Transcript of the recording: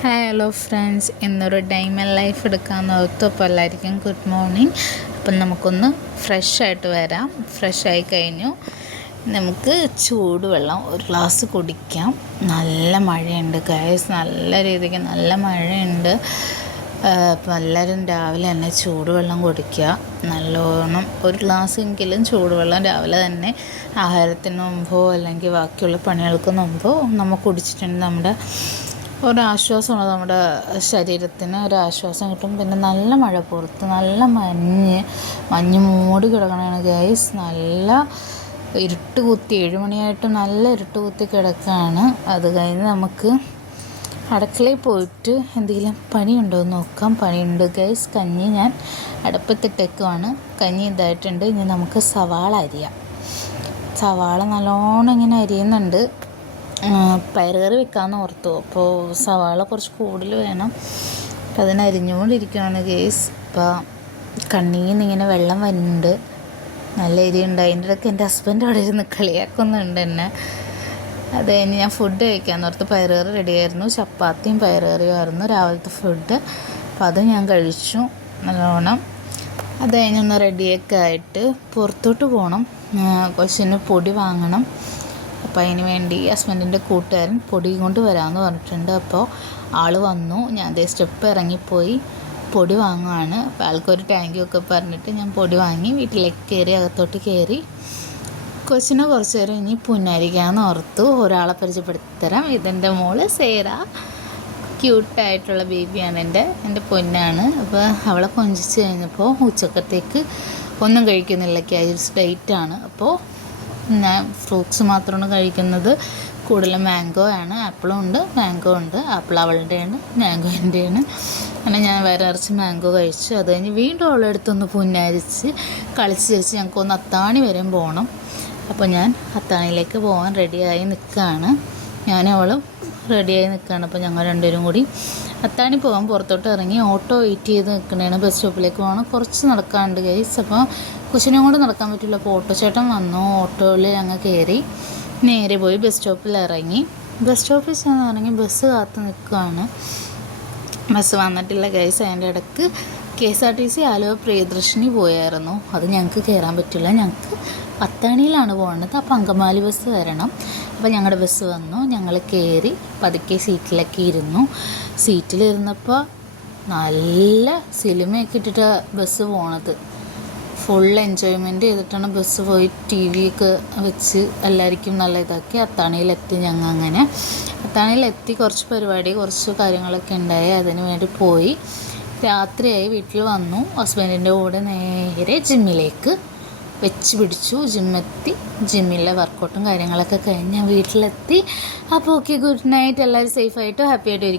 Hi hello friends, ഇന്നൊരു dime and life എടുക്കാമെന്ന് ഓർത്തു. അപ്പോൾ എല്ലാവർക്കും ഗുഡ് മോർണിംഗ്. അപ്പം നമുക്കൊന്ന് ഫ്രഷായിട്ട് വരാം. ഫ്രഷായി കഴിഞ്ഞു നമുക്ക് ചൂടുവെള്ളം ഒരു ഗ്ലാസ് കുടിക്കാം. നല്ല മഴയുണ്ട് ഗൈസ്, നല്ല രീതിക്ക് നല്ല മഴയുണ്ട്. അപ്പോൾ എല്ലാവരും രാവിലെ തന്നെ ചൂടുവെള്ളം കുടിക്കുക. നല്ലോണം ഒരു ഗ്ലാസ്സെങ്കിലും ചൂടുവെള്ളം രാവിലെ തന്നെ ആഹാരത്തിന് മുമ്പോ അല്ലെങ്കിൽ ബാക്കിയുള്ള പണികൾക്ക് മുമ്പോ നമ്മൾ കുടിച്ചിട്ടുണ്ടെങ്കിൽ നമ്മുടെ ഒരാശ്വാസമാണ്, നമ്മുടെ ശരീരത്തിന് ഒരാശ്വാസം കിട്ടും. പിന്നെ നല്ല മഴ, പുറത്ത് നല്ല മഞ്ഞ് മൂടി കിടക്കണതാണ് ഗൈസ്. നല്ല ഇരുട്ട് കുത്തി 7 മണിയായിട്ട് നല്ല ഇരുട്ട് കുത്തി കിടക്കുകയാണ്. അത് കഴിഞ്ഞ് നമുക്ക് അടുക്കളയിൽ പോയിട്ട് എന്തെങ്കിലും പണിയുണ്ടോ എന്ന് നോക്കാം. പണിയുണ്ട് ഗൈസ്. കഞ്ഞി ഞാൻ അടുപ്പത്തിട്ടേക്കുവാണ്. കഞ്ഞി ഇതായിട്ടുണ്ട്. ഇനി നമുക്ക് സവാള അരിയാം. സവാള നല്ലോണം ഇങ്ങനെ അരിയുന്നുണ്ട്. പയറുകറി വെക്കാമെന്ന് ഓർത്തു. അപ്പോൾ സവാള കുറച്ച് കൂടുതൽ വേണം. അപ്പോൾ അതിന് അരിഞ്ഞുകൊണ്ടിരിക്കുകയാണ് ഗേസ്. ഇപ്പോൾ കണ്ണിൽ നിന്ന് ഇങ്ങനെ വെള്ളം വരുന്നുണ്ട്. നല്ല എരിയുണ്ട്. അതിൻ്റെ ഇടയ്ക്ക് എൻ്റെ ഹസ്ബൻഡ് അവിടെ ഇരുന്ന് കളിയാക്കുന്നുണ്ട് എന്നെ. അത് കഴിഞ്ഞ് ഞാൻ ഫുഡ് കഴിക്കാമെന്ന് ഓർത്ത്. പയറുകറി റെഡിയായിരുന്നു. ചപ്പാത്തിയും പയറുകറിയുമായിരുന്നു രാവിലത്തെ ഫുഡ്. അപ്പോൾ അത് ഞാൻ കഴിച്ചു നല്ലോണം. അത് കഴിഞ്ഞൊന്ന് റെഡിയൊക്കെ ആയിട്ട് പുറത്തോട്ട് പോകണം. കൊച്ചിന് പൊടി വാങ്ങണം. അപ്പോൾ അതിന് വേണ്ടി ഹസ്ബൻഡിൻ്റെ കൂട്ടുകാരൻ പൊടി കൊണ്ട് വരാമെന്ന് പറഞ്ഞിട്ടുണ്ട്. അപ്പോൾ ആൾ വന്നു. ഞാൻ അതേ സ്റ്റെപ്പ് ഇറങ്ങിപ്പോയി പൊടി വാങ്ങുകയാണ്. അപ്പോൾ ആൾക്കൊരു ടാങ്കൊക്കെ പറഞ്ഞിട്ട് ഞാൻ പൊടി വാങ്ങി വീട്ടിലേക്ക് കയറി, അകത്തോട്ട് കയറി കൊച്ചിനെ കുറച്ച് നേരം ഇനി പുന്നാരിക്കാമെന്ന് ഓർത്തു. ഒരാളെ പരിചയപ്പെടുത്തിത്തരാം. ഇതെൻ്റെ മോള് സേറ. ക്യൂട്ടായിട്ടുള്ള ബേബിയാണ്, എൻ്റെ പൊന്നാണ്. അപ്പോൾ അവളെ കൊഞ്ചിച്ച് കഴിഞ്ഞപ്പോൾ ഉച്ചക്കത്തേക്ക് ഒന്നും കഴിക്കുന്നില്ല. ക്യാജൽസ് ഡേറ്റാണ്. അപ്പോൾ ഞാൻ ഫ്രൂട്ട്സ് മാത്രമാണ് കഴിക്കുന്നത്. കൂടുതലും മാംഗോ ആണ്. ആപ്പിളും ഉണ്ട്, മാംഗോ ഉണ്ട്. ആപ്പിൾ അവളുടെയാണ്, മാംഗോ എൻ്റെയാണ്. അങ്ങനെ ഞാൻ വേറെ ഇറച്ചി മാംഗോ കഴിച്ചു. അത് കഴിഞ്ഞ് വീണ്ടും അവളെടുത്തൊന്ന് പുന്നാരിച്ച് കളിച്ച് ചിരിച്ച് ഞങ്ങൾക്കൊന്ന് അത്താണി വരെ പോകണം. അപ്പോൾ ഞാൻ അത്താണിയിലേക്ക് പോകാൻ റെഡിയായി നിൽക്കുകയാണ്. ഞാനും അവളും റെഡിയായി നിൽക്കുകയാണ്. അപ്പോൾ ഞങ്ങൾ രണ്ടുപേരും കൂടി അത്താണി പോകാൻ പുറത്തോട്ട് ഇറങ്ങി. ഓട്ടോ വെയിറ്റ് ചെയ്ത് നിൽക്കണേണ്. ബസ് സ്റ്റോപ്പിലേക്ക് പോകണം. കുറച്ച് നടക്കാനുണ്ട് ഗൈസ്. അപ്പോൾ കൊച്ചിനെ കൊണ്ട് നടക്കാൻ പറ്റില്ല. അപ്പോൾ ഓട്ടോ ചേട്ടൻ വന്നു. ഓട്ടോയിൽ ഞങ്ങൾ കയറി നേരെ പോയി ബസ് സ്റ്റോപ്പിൽ ഇറങ്ങി. ബസ് സ്റ്റോപ്പിൽ ചെന്ന് ഇറങ്ങി ബസ് കാത്ത് നിൽക്കുകയാണ്. ബസ് വന്നിട്ടില്ല ഗൈസ്. അതിൻ്റെ ഇടയ്ക്ക് KSRTC ആലുവ പ്രിയദർശിനി പോയായിരുന്നു. അത് ഞങ്ങൾക്ക് കയറാൻ പറ്റില്ല. ഞങ്ങൾക്ക് അത്താണിയിലാണ് പോകേണ്ടത്. അപ്പോൾ അങ്കമാലി ബസ് വരണം. അപ്പോൾ ഞങ്ങളുടെ ബസ് വന്നു. ഞങ്ങൾ കയറി പതുക്കെ സീറ്റിലൊക്കെ ഇരുന്നു. സീറ്റിലിരുന്നപ്പോൾ നല്ല സിനിമയൊക്കെ ഇട്ടിട്ട് ബസ് പോണത്. ഫുൾ എൻജോയ്മെൻറ്റ് ചെയ്തിട്ടാണ് ബസ് പോയി. TV ഒക്കെ വെച്ച് എല്ലാവർക്കും നല്ല ഇതാക്കി അത്താണിയിലെത്തി. ഞങ്ങൾ അങ്ങനെ അത്താണിയിലെത്തി. കുറച്ച് പരിപാടി, കുറച്ച് കാര്യങ്ങളൊക്കെ ഉണ്ടായി. അതിന് വേണ്ടി പോയി. രാത്രിയായി. വീട്ടിൽ വന്നു. ഹസ്ബൻഡിൻ്റെ കൂടെ നേരെ ജിമ്മിലേക്ക് വെച്ച് പിടിച്ചു. ജിമ്മെത്തി. ജിമ്മിലെ വർക്കൗട്ടും കാര്യങ്ങളൊക്കെ കഴിഞ്ഞ് ഞാൻ വീട്ടിലെത്തി. അപ്പോൾ ഓക്കെ, ഗുഡ് നൈറ്റ്. എല്ലാവരും സേഫായിട്ട് ഹാപ്പി ആയിട്ട് ഇരിക്കും.